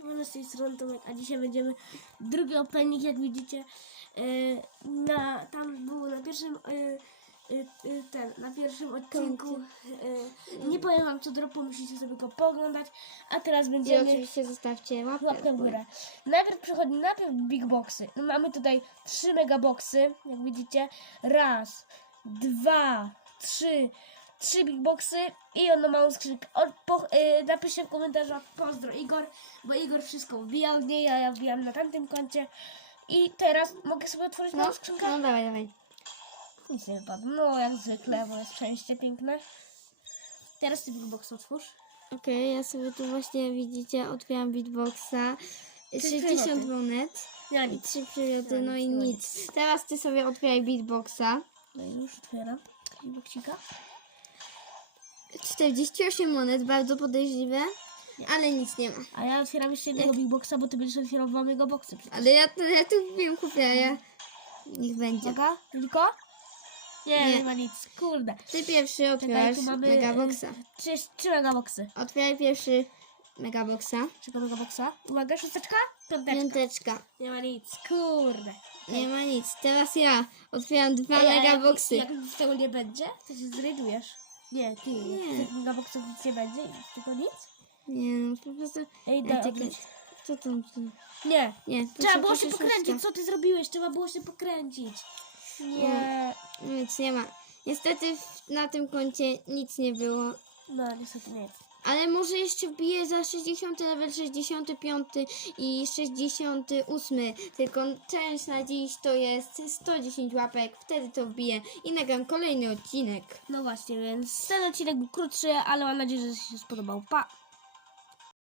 Siemano, z tej strony Tomek, a dzisiaj będziemy drugi opening, jak widzicie, e, na, tam było na pierwszym, e, e, ten, na pierwszym odcinku, nie powiem wam co dropu, musicie sobie go pooglądać, a teraz I będziemy oczywiście zostawcie łapkę, łapkę w górę. Najpierw przychodzi najpierw big boxy, no mamy tutaj trzy megaboxy, jak widzicie, raz, dwa, trzy, trzy big boxy i jedną małą skrzynkę. Po, e, napiszcie w komentarzach pozdro Igor, bo Igor wszystko wbijał w niej, a ja wbijam na tamtym koncie. I teraz mogę sobie otworzyć No, małą skrzynkę? no dawaj, dawaj. Nic nie wypadło. No jak zwykle, bo jest szczęście piękne. Teraz ty big box otwórz. Okej, ja sobie tu właśnie widzicie, otwieram beatboxa. 60 przymioty. monet Ja i nic. 3 przymioty, no i nic. Teraz ty sobie otwieraj beatboxa. No i już otwieram. Big boxika. 48 monet, bardzo podejrzliwe, ale nic nie ma. A ja otwieram jeszcze jednego big boxa, bo ty będziesz otwierał dwa mega boxy. Ale ja, to, ja tu wiem, kupię, ja... Niech będzie. Uwaga, tylko? Nie, Nie. nie, ma nic. Kurde. Ty pierwszy otwierasz tu mamy megaboxa. y, trzy, trzy mega boxy. Otwieraj pierwszy megaboxa. Czego mega boxa? Uwaga, szósteczka? Piąteczka. Piąteczka. Nie ma nic. Kurde. Nie ma nic. Teraz ja otwieram dwa Ej, a megaboxy. Jak, jak nic z tego nie będzie, to się zrajdujesz. Nie, ty. Nie. Tych megaboxów nic nie będzie tylko nic? Nie no, po prostu... Ej, Ej, da, czekaj. Co tam? co? Nie. Nie, to Trzeba są było się pokręcić. szóstka. Co ty zrobiłeś? Trzeba było się pokręcić. Nie. Nic nie ma. Niestety w- na tym koncie nic nie było. No, niestety nie. Ale może jeszcze wbiję za 60 level 65 i 68. Tylko challenge na dziś to jest 110 łapek. Wtedy to wbiję i nagram kolejny odcinek. No właśnie, więc ten odcinek był krótszy, ale mam nadzieję, że się spodobał. Pa!